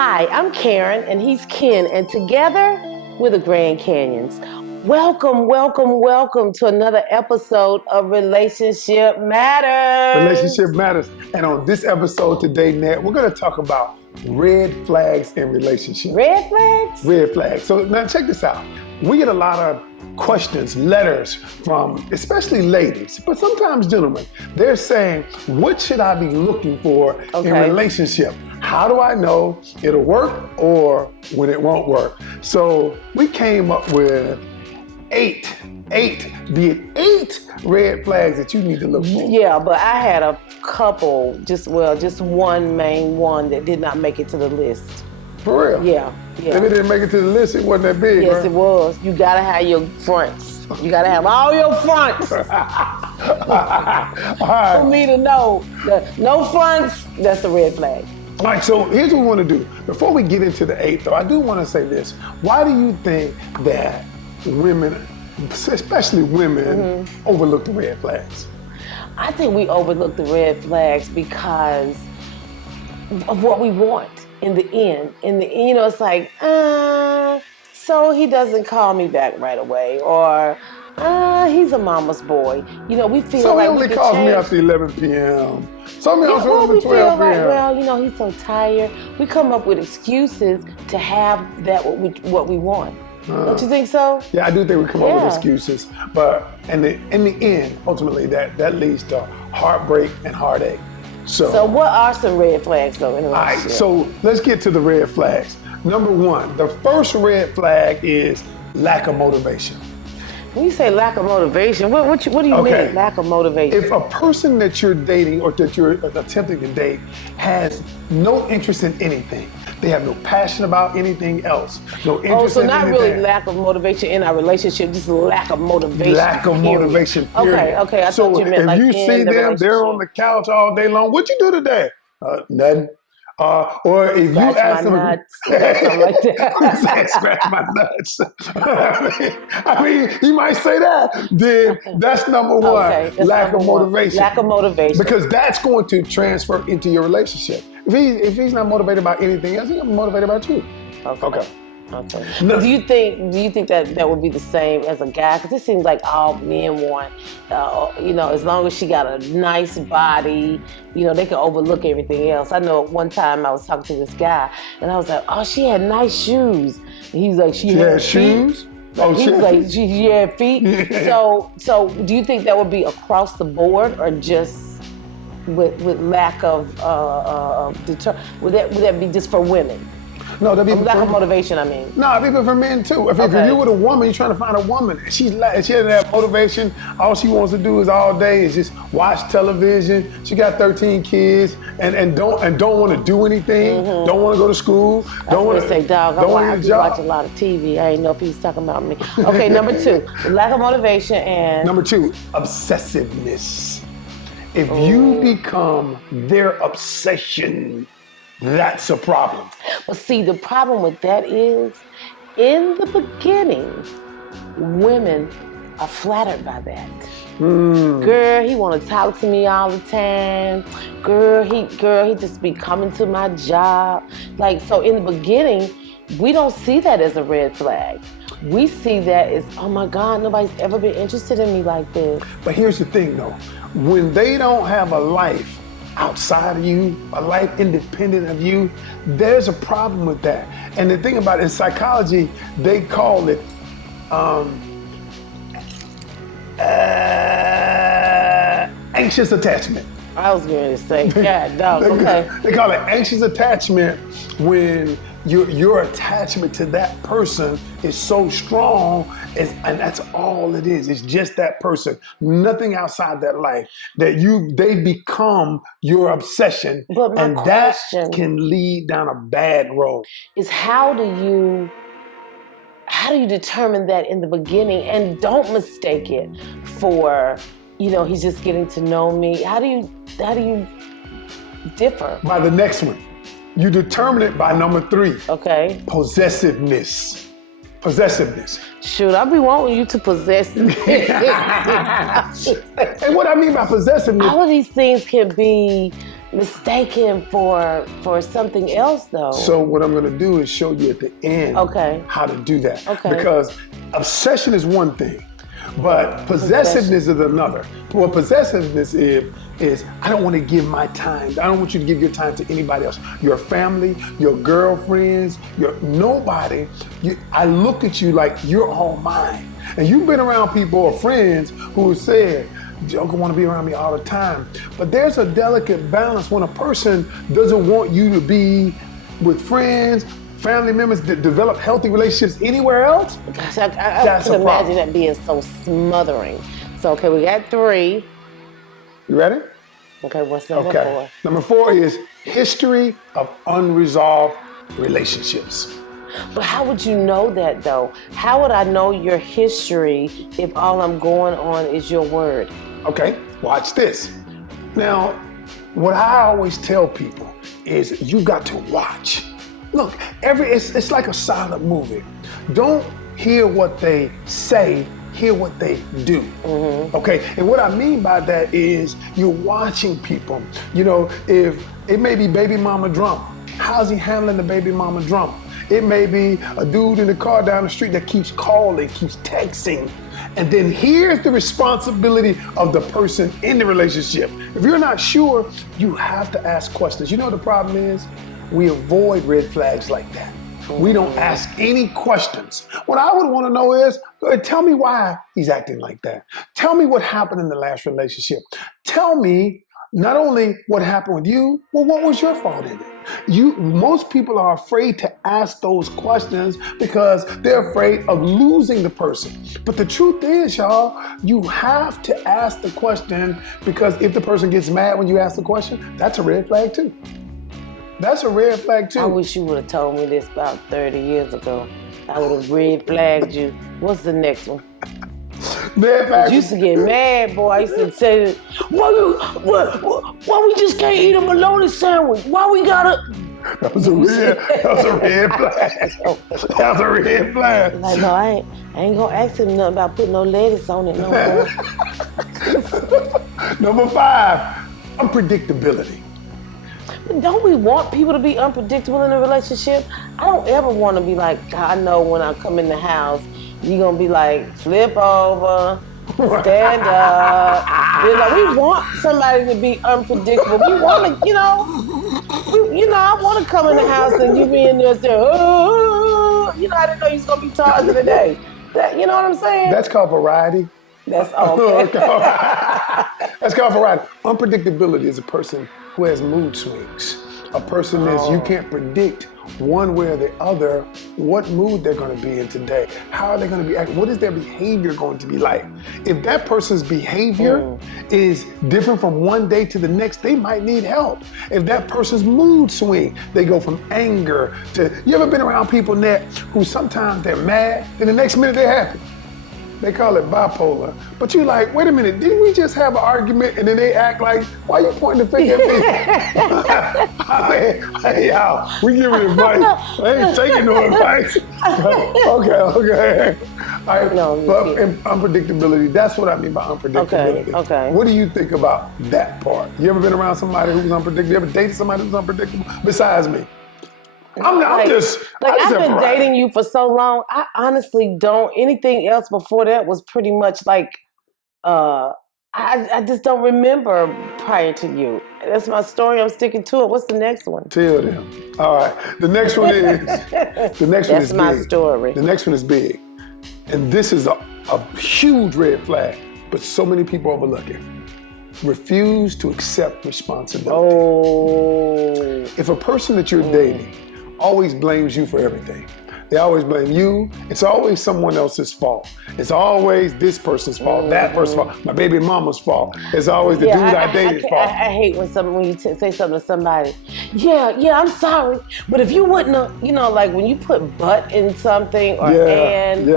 Hi, I'm Karen and he's Ken, and together we're the Grand Canions. Welcome to another episode of Relationship Matters. Relationship matters. And on this episode today, Nat, we're going to talk about red flags in relationships. Red flags? Red flags. So now check this out. We get a lot of questions, letters from especially ladies, but sometimes gentlemen. They're saying, what should I be looking for in relationship? How do I know it'll work or when it won't work? So we came up with eight red flags that you need to look for. Yeah, but I had a couple, just one main one that did not make it to the list. For real? Yeah. If it didn't make it to the list, it wasn't that big, Yes, right? it was. You gotta have your fronts. You gotta have all your fronts. All right. For me to know that no fronts, that's a red flag. All right, so here's what we want to do. Before we get into the eight, though, I do want to say this. Why do you think that women, especially women, overlook the red flags? I think we overlook the red flags because of what we want in the end. It's like, so he doesn't call me back right away, or he's a mama's boy. We feel so like he only calls me after 11 p.m. So he also calls me 12 p.m. Well, he's so tired. We come up with excuses to have that what we want. Don't you think so? Yeah, I do think we come up with excuses, but in the end, ultimately, that leads to heartbreak and heartache. So what are some red flags though in a relationship? All right, so let's get to the red flags. Number one, the first red flag is lack of motivation. When you say lack of motivation, what do you mean, lack of motivation? If a person that you're dating or that you're attempting to date has no interest in anything, they have no passion about anything else, no interest in anything. So not really lack of motivation in our relationship, just lack of motivation. Lack of motivation, period. Okay, I thought you meant like in the relationship. So if you see them, they're on the couch all day long, what'd you do today? Nothing. Or if you ask them, something like that. Scratch my nuts. I mean, he might say that. Then that's number one. Lack of motivation. Lack of motivation. Because that's going to transfer into your relationship. If he's not motivated about anything else, he's not motivated about you. Okay. No. Do you think that would be the same as a guy? Because it seems like all men want, as long as she got a nice body, they can overlook everything else. I know one time I was talking to this guy, and I was like, oh, she had nice shoes. And he was like, she had shoes? He was like, she had feet. So do you think that would be across the board, or just with lack of would that be just for women? No, that'd be lack of motivation, I mean. No, it'd be for men too. If you're with a woman, you're trying to find a woman. She doesn't have motivation. All she wants to do is all day is just watch television. She got 13 kids and don't want to do anything. Don't want to go to school. Don't want to say, dog. I watch a lot of TV. I ain't know if he's talking about me. Okay, number two, lack of motivation and. Number two, obsessiveness. If you become their obsession, that's a problem. Well, see, the problem with that is, in the beginning, women are flattered by that. Girl, he want to talk to me all the time. Girl, he just be coming to my job. So in the beginning, we don't see that as a red flag. We see that as, oh my God, nobody's ever been interested in me like this. But here's the thing though, when they don't have a life outside of you, a life independent of you, there's a problem with that. And the thing about it, in psychology, they call it anxious attachment. I was going to say, God, dog, okay. They call it anxious attachment when your attachment to that person is so strong, and that's all it is. It's just that person, nothing outside that life. They become your obsession, and that can lead down a bad road. Is how do you determine that in the beginning, and don't mistake it for, he's just getting to know me? How do you differ? By the next one. You determine it by number three. Okay. Possessiveness. Shoot, I be wanting you to possess me. And what I mean by possessiveness. All of these things can be mistaken for something else, though. So what I'm going to do is show you at the end how to do that. Okay. Because obsession is one thing, but possessiveness is another. What possessiveness is I don't want to give my time. I don't want you to give your time to anybody else. Your family, your girlfriends, nobody. I look at you like you're all mine. And you've been around people or friends who said, Joker want to be around me all the time. But there's a delicate balance when a person doesn't want you to be with friends, family members, that develop healthy relationships anywhere else. Gosh, I can imagine that being so smothering. So, okay, we got 3. You ready? Okay, what's number 4? Number 4 is history of unresolved relationships. But how would you know that, though? How would I know your history if all I'm going on is your word? Okay, watch this. Now, what I always tell people is you got to watch. Look, it's like a silent movie. Don't hear what they say, hear what they do. Okay, and what I mean by that is you're watching people. You know, if it may be baby mama drama, how's he handling the baby mama drama? It may be a dude in the car down the street that keeps calling, keeps texting. And then here's the responsibility of the person in the relationship. If you're not sure, you have to ask questions. You know what the problem is? We avoid red flags like that. We don't ask any questions. What I would want to know is, tell me why he's acting like that. Tell me what happened in the last relationship. Tell me not only what happened with you, well, what was your fault in it? Most people are afraid to ask those questions because they're afraid of losing the person. But the truth is, y'all, you have to ask the question, because if the person gets mad when you ask the question, that's a red flag too. That's a red flag too. I wish you would have told me this about 30 years ago. I would have red flagged you. What's the next one? I used to get mad, boy. I used to say, why we just can't eat a bologna sandwich? Why we gotta... That was a red flag. That was a red flag. Like, no, I ain't gonna ask him nothing about putting no lettuce on it no more. Number 5, unpredictability. Don't we want people to be unpredictable in a relationship? I don't ever want to be like, I know when I come in the house, you're going to be like, flip over, stand up. Like, we want somebody to be unpredictable. We want to, I want to come in the house and you be in there saying, oh, I didn't know you was going to be Tarzan today. You know what I'm saying? That's called variety. That's okay. That's called variety. Unpredictability is a person who has mood swings. A person is, you can't predict one way or the other what mood they're going to be in today. How are they going to be acting? What is their behavior going to be like? If that person's behavior is different from one day to the next, they might need help. If that person's mood swing, they go from anger to, you ever been around people, Nat, who sometimes they're mad and the next minute they're happy? They call it bipolar. But you like, wait a minute, didn't we just have an argument? And then they act like, why are you pointing the finger at me? Hey, y'all, we giving advice. I ain't taking no advice. Okay. All right, but unpredictability, that's what I mean by unpredictability. Okay. What do you think about that part? You ever been around somebody who's unpredictable? You ever dated somebody who's unpredictable? Besides me. I've been dating you for so long. I honestly don't. Anything else before that was pretty much like, I just don't remember prior to you. That's my story. I'm sticking to it. What's the next one? Tell them. All right. The next one is. That's my big. story. The next one is big, and this is a huge red flag, but so many people overlook it. Refuse to accept responsibility. If a person that you're dating always blames you for everything. They always blame you. It's always someone else's fault. It's always this person's fault, that person's fault, my baby mama's fault. It's always the dude I dated's fault. I hate when you say something to somebody. Yeah, I'm sorry. But if you wouldn't have, like when you put but in something or then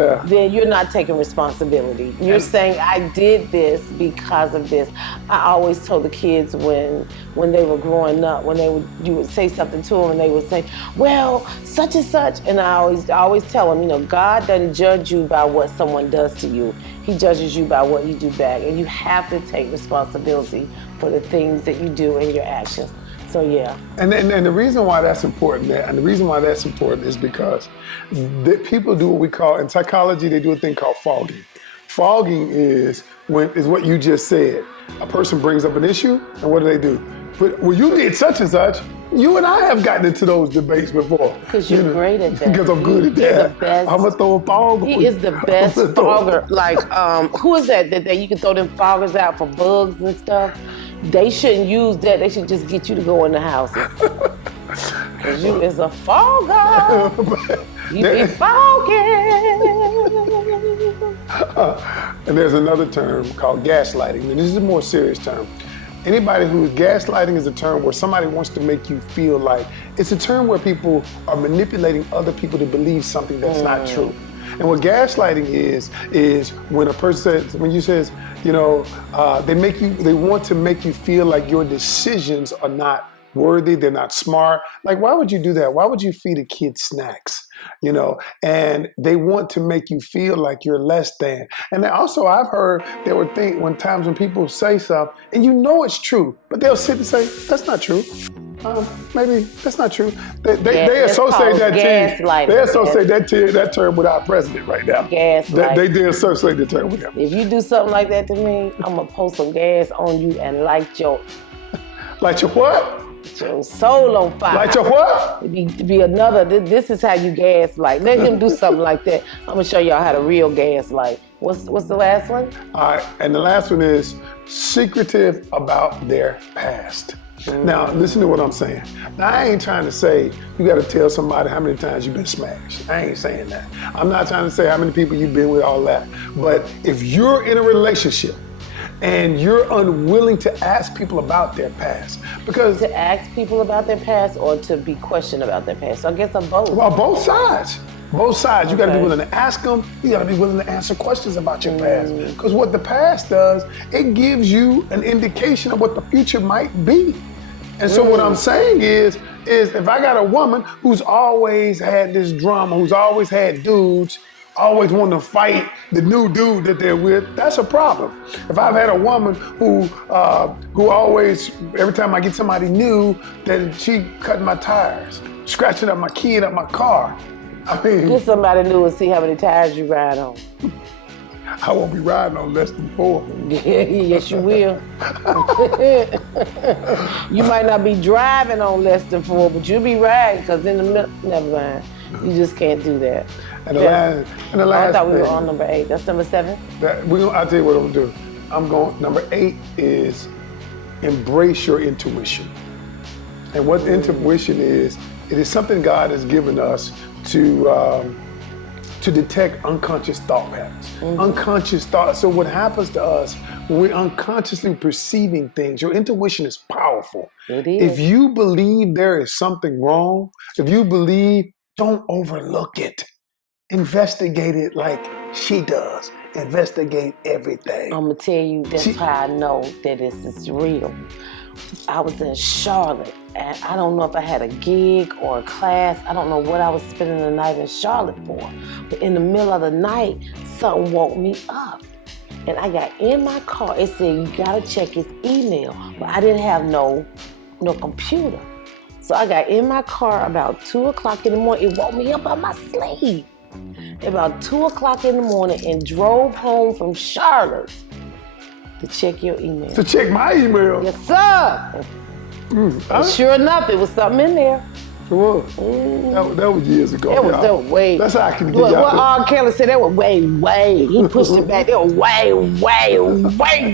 you're not taking responsibility. You're saying I did this because of this. I always told the kids when they were growing up, you would say something to them and they would say, well, such and such, and I always always tell them, God doesn't judge you by what someone does to you. He judges you by what you do back. And you have to take responsibility for the things that you do and your actions. So, yeah. And the reason why that's important, is because people do what we call, in psychology, they do a thing called fogging. Fogging is what you just said. A person brings up an issue, and what do? Well, you did such and such. You and I have gotten into those debates before. Because you're great at that. Because I'm good at that. The best. I'm going to throw a fog. He is the best fogger. Like, who is that you can throw them foggers out for bugs and stuff? They shouldn't use that. They should just get you to go in the houses. Because you is a fogger. You be fogging. And there's another term called gaslighting. And this is a more serious term. Gaslighting is a term where somebody wants to make you feel like, it's a term where people are manipulating other people to believe something that's not true. And what gaslighting is when a person says, they want to make you feel like your decisions are not worthy, they're not smart. Like, why would you do that? Why would you feed a kid snacks? And they want to make you feel like you're less than. And then also, I've heard when times when people say stuff, and it's true, but they'll sit and say, that's not true. Maybe that's not true. They associate that term with our president right now. They associate the term with him. If you do something like that to me, I'm gonna pour some gas on you and light your what? Your soul on fire. Light your what? Be another. This is how you gaslight. Let him do something like that. I'm gonna show y'all how to real gaslight. What's the last one? All right, and the last one is secretive about their past. Now, listen to what I'm saying. Now, I ain't trying to say you got to tell somebody how many times you've been smashed. I ain't saying that. I'm not trying to say how many people you've been with, all that. But if you're in a relationship and you're unwilling to ask people about their past, because to ask people about their past or to be questioned about their past. So I guess I'm both. Well, both sides. Both sides. You got to be willing to ask them. You got to be willing to answer questions about your past. Because what the past does, it gives you an indication of what the future might be. And so what I'm saying is if I got a woman who's always had this drama, who's always had dudes, always want to fight the new dude that they're with, that's a problem. If I've had a woman who always, every time I get somebody new, that she cutting my tires, scratching up my kid up my car. I mean, get somebody new and see how many tires you ride on. I won't be riding on less than 4. Yes, you will. You might not be driving on less than 4, but you'll be riding, because in the middle, never mind. You just can't do that. And the last I thought we were on number 8. That's number 7? I'll tell you what I'm going to do. Number 8 is embrace your intuition. And what intuition is, it is something God has given us to detect unconscious thought patterns. Unconscious thought. So what happens to us when we're unconsciously perceiving things, your intuition is powerful. It is. If you believe there is something wrong, if you believe, don't overlook it. Investigate it like she does. Investigate everything. I'm going to tell you, that's how I know that this is real. I was in Charlotte, and I don't know if I had a gig or a class. I don't know what I was spending the night in Charlotte for. But in the middle of the night, something woke me up. And I got in my car. It said, you got to check his email. But I didn't have no computer. So I got in my car about 2 o'clock in the morning. It woke me up out my sleep. About 2 o'clock in the morning, and drove home from Charlotte to check your email. To check my email? Yes, sir. Sure enough, it was something in there. It was. That was years ago. That was way. That's how I can get what R. Kelly said, that was way. He pushed it back. That was way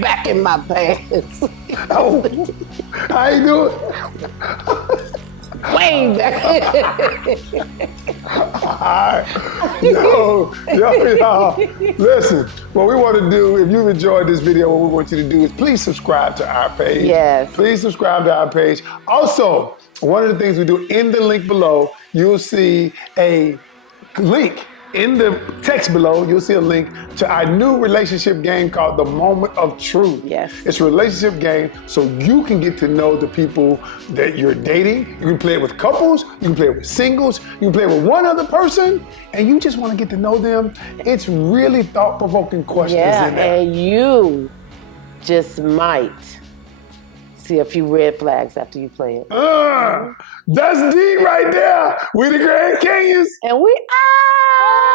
back in my past. How you do it? Way back. Yo. Listen, what we want to do, if you've enjoyed this video, what we want you to do is please subscribe to our page. Yes. Please subscribe to our page. Also, one of the things we do, in the link below, you'll see a link In the text below, you'll see a link to our new relationship game called The Moment of Truth. Yes. It's a relationship game so you can get to know the people that you're dating. You can play it with couples, you can play it with singles, you can play it with one other person, and you just want to get to know them. It's really thought-provoking questions in there. And you just might see a few red flags after you play it. That's deep right there. We the Grand Canyons. And we are.